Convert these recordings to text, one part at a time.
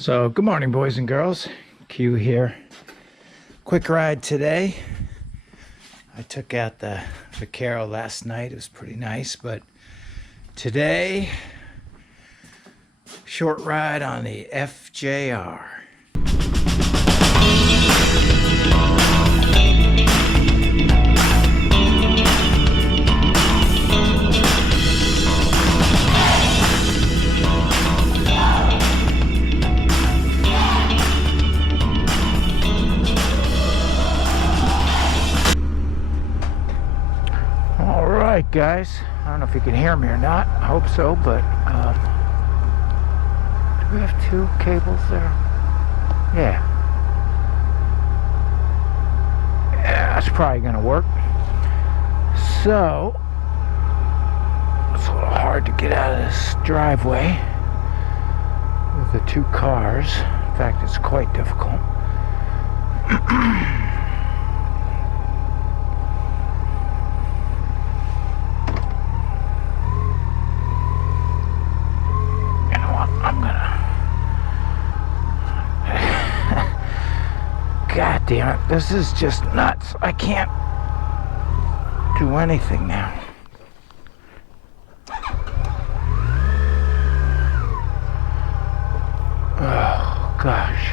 So, good morning, boys and girls. Q here. Quick ride today. I took out the Vaquero last night. It was pretty nice, but today, short ride on the FJR. Alright guys, I don't know if you can hear me or not. I hope so, but do we have two cables there? Yeah, that's probably gonna work. So it's a little hard to get out of this driveway with the two cars. In fact, it's quite difficult. God damn it, this is just nuts. I can't do anything now. Oh gosh,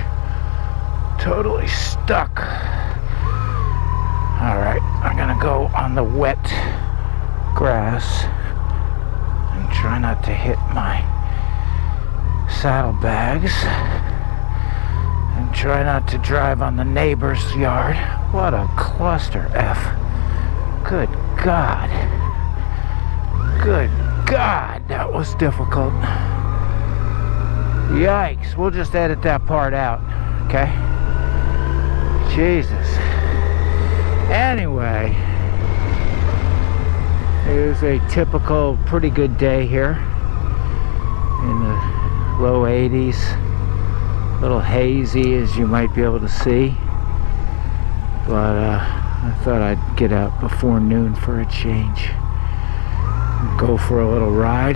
totally stuck. Alright, I'm gonna go on the wet grass and try not to hit my saddlebags. And try not to drive on the neighbor's yard. What a cluster F. Good God. Good God, that was difficult. Yikes, we'll just edit that part out, okay? Jesus. Anyway, here's a typical pretty good day here in the low 80s. A little hazy, as you might be able to see, but I thought I'd get out before noon for a change and go for a little ride.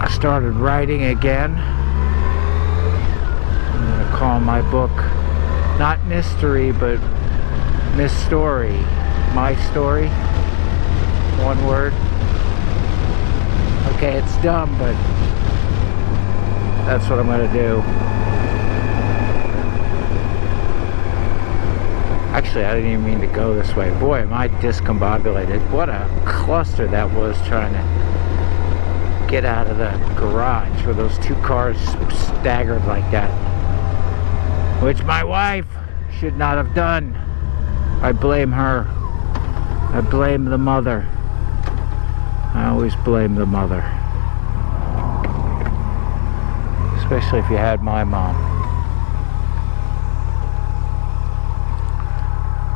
I started writing again. I'm gonna call my book not mystery but Miss Story, my story, one word. Okay, it's dumb, but that's what I'm going to do. Actually, I didn't even mean to go this way. Boy, am I discombobulated. What a cluster that was trying to get out of the garage where those two cars staggered like that. Which my wife should not have done. I blame her. I blame the mother. I always blame the mother. Especially if you had my mom.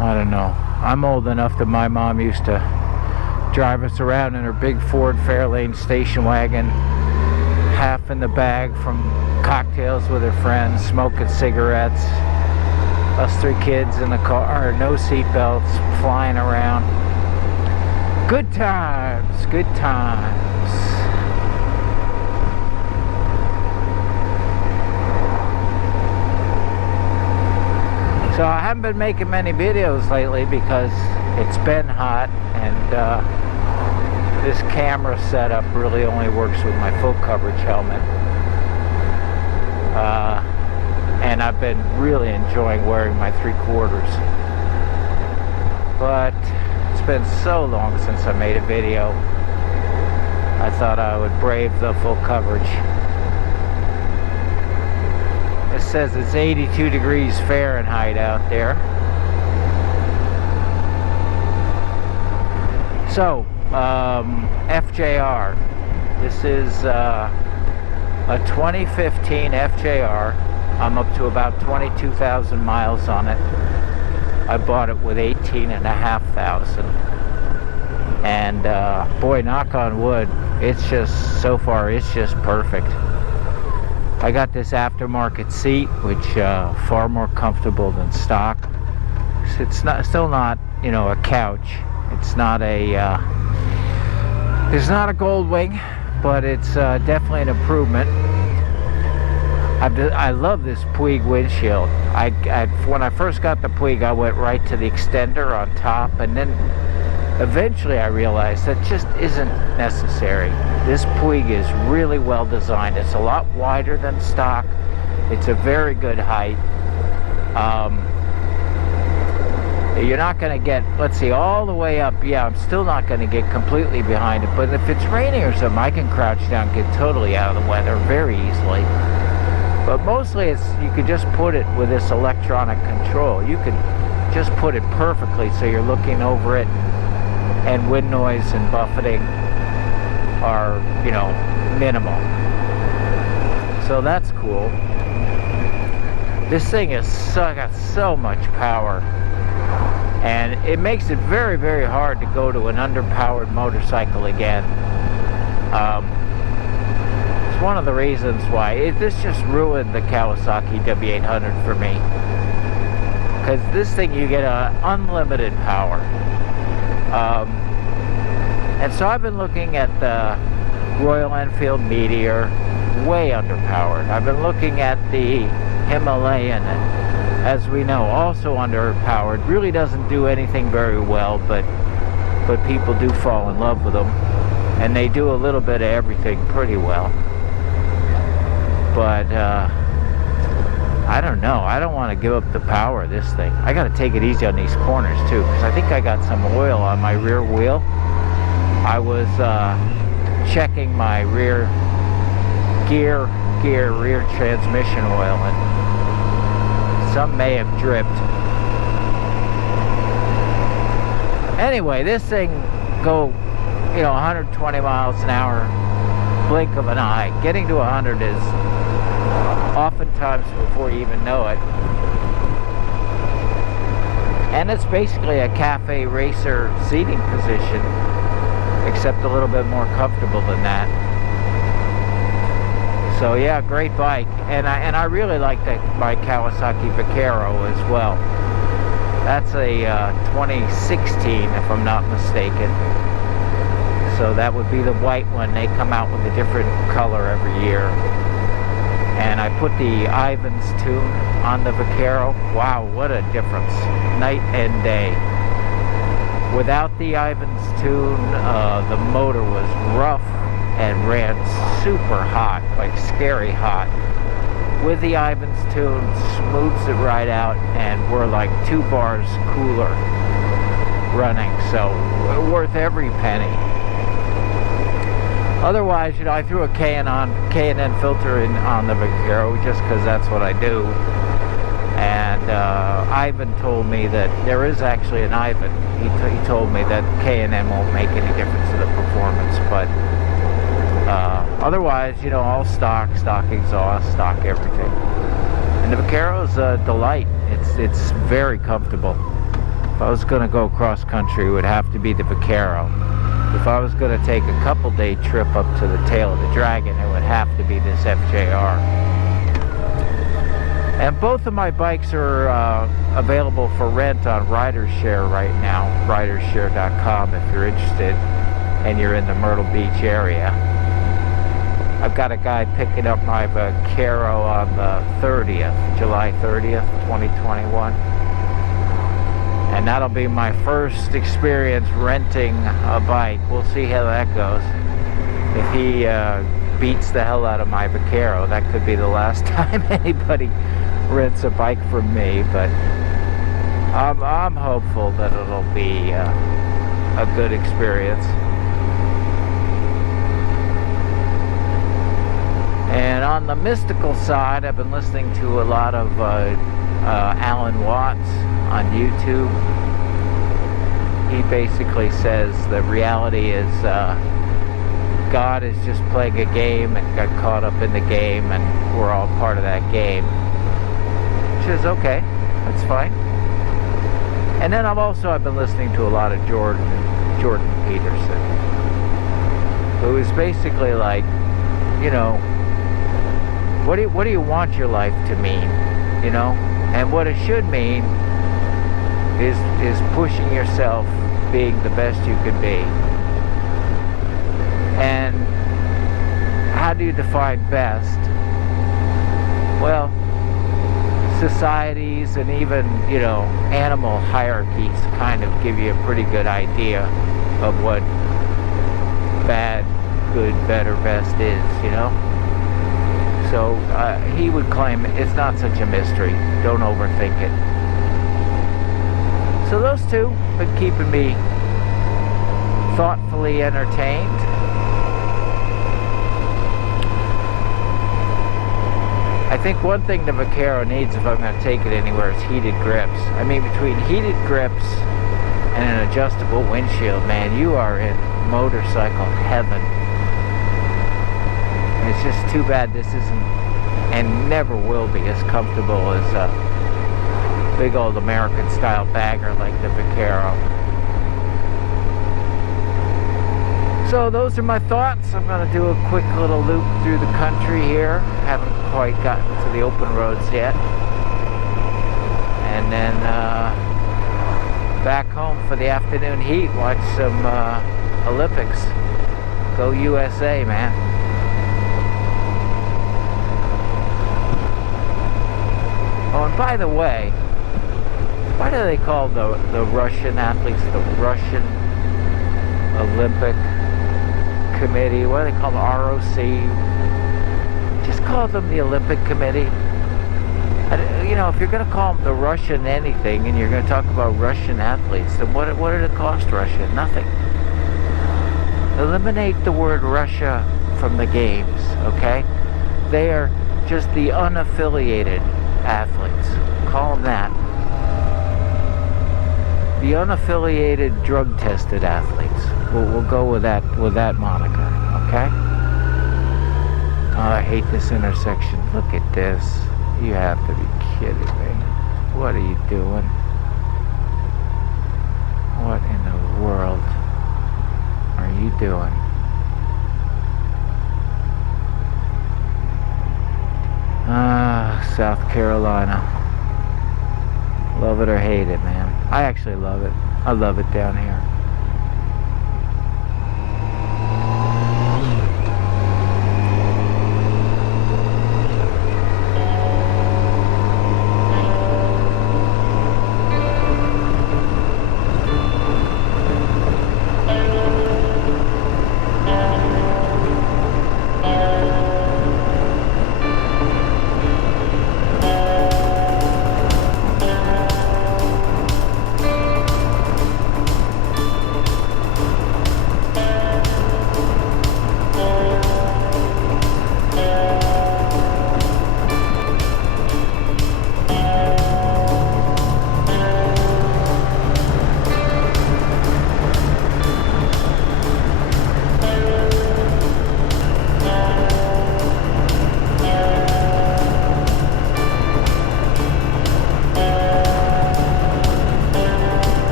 I don't know. I'm old enough that my mom used to drive us around in her big Ford Fairlane station wagon, half in the bag from cocktails with her friends, smoking cigarettes. Us three kids in the car, no seatbelts, flying around. Good times, good times. So I haven't been making many videos lately because it's been hot, and this camera setup really only works with my full coverage helmet. And I've been really enjoying wearing my 3/4. But it's been so long since I made a video, I thought I would brave the full coverage. It says it's 82 degrees Fahrenheit out there. So, FJR. This is a 2015 FJR. I'm up to about 22,000 miles on it. I bought it with 18,500. And boy, knock on wood, it's just, so far, it's just perfect. I got this aftermarket seat, which far more comfortable than stock. It's not, still not, you know, a couch. It's not a, it's not a gold wing, but it's definitely an improvement. I love this Puig windshield. When I first got the Puig, I went right to the extender on top, and then eventually I realized that just isn't necessary. This Puig is really well designed. It's a lot wider than stock. It's a very good height. You're not going to get, let's see, all the way up. Yeah, I'm still not going to get completely behind it, but if it's raining or something, I can crouch down, get totally out of the weather very easily. But mostly you could just put it with this electronic control. You could just put it perfectly so you're looking over it, and wind noise and buffeting are, you know, minimal. So that's cool. This thing has got so much power, and it makes it very, very hard to go to an underpowered motorcycle again. It's one of the reasons why this just ruined the Kawasaki W800 for me, because this thing, you get unlimited power. And so I've been looking at the Royal Enfield Meteor, way underpowered. I've been looking at the Himalayan, as we know, also underpowered. Really doesn't do anything very well, but people do fall in love with them, and they do a little bit of everything pretty well. But I don't know. I don't want to give up the power of this thing. I got to take it easy on these corners too, because I think I got some oil on my rear wheel. I was checking my rear rear transmission oil, and some may have dripped. Anyway, this thing go, you know, 120 miles an hour, blink of an eye. Getting to 100 is oftentimes before you even know it. And it's basically a cafe racer seating position, except a little bit more comfortable than that. So yeah, great bike, and I really like my Kawasaki Vaquero as well. That's a 2016, if I'm not mistaken. So that would be the white one. They come out with a different color every year. And I put the Ivan's tune on the Vaquero. Wow, what a difference, night and day. Without the Ivan's tune, the motor was rough and ran super hot, like scary hot. With the Ivan's tune, smooths it right out, and we're like 2 bars cooler running, so worth every penny. Otherwise, you know, I threw a K&N filter in on the Vaquero just because that's what I do. And Ivan told me that there is actually an Ivan. He told me that K&N won't make any difference to the performance, but otherwise, you know, all stock exhaust, stock everything. And the Vaquero's a delight. It's very comfortable. If I was going to go cross country, it would have to be the Vaquero. If I was going to take a couple-day trip up to the tail of the Dragon, it would have to be this FJR. And both of my bikes are available for rent on RiderShare right now, ridershare.com if you're interested and you're in the Myrtle Beach area. I've got a guy picking up my Vaquero on the 30th, July 30th, 2021. And that'll be my first experience renting a bike. We'll see how that goes. If he beats the hell out of my Vaquero, that could be the last time anybody rents a bike from me. But I'm hopeful that it'll be a good experience. And on the mystical side, I've been listening to a lot of Alan Watts on YouTube. He basically says the reality is God is just playing a game and got caught up in the game, and we're all part of that game, which is okay. That's fine. And then I've been listening to a lot of Jordan Peterson, who is basically like, you know, what do you want your life to mean, you know? And what it should mean is pushing yourself, being the best you can be. And how do you define best? well, societies and even, you know, animal hierarchies kind of give you a pretty good idea of what bad, good, better, best is, you know. So he would claim it's not such a mystery. Don't overthink it. So those two have been keeping me thoughtfully entertained. I think one thing the Vaquero needs if I'm going to take it anywhere is heated grips. I mean, between heated grips and an adjustable windshield, man, you are in motorcycle heaven. And it's just too bad this isn't, and never will be, as comfortable as a big old American style bagger like the Vaquero. So those are my thoughts. I'm going to do a quick little loop through the country here. Haven't quite gotten to the open roads yet. And then back home for the afternoon heat. Watch some Olympics. Go USA, man. Oh, and by the way, why do they call the Russian athletes the Russian Olympic Committee? What do they call them? ROC? Just call them the Olympic Committee. You know, if you're going to call them the Russian anything and you're going to talk about Russian athletes, then what did it cost Russia? Nothing. Eliminate the word Russia from the games, okay? They are just the unaffiliated athletes. Call them that. The unaffiliated drug-tested athletes. We'll go with that moniker, okay? Oh, I hate this intersection. Look at this. You have to be kidding me. What are you doing? What in the world are you doing? South Carolina. Love it or hate it, man. I actually love it. I love it down here.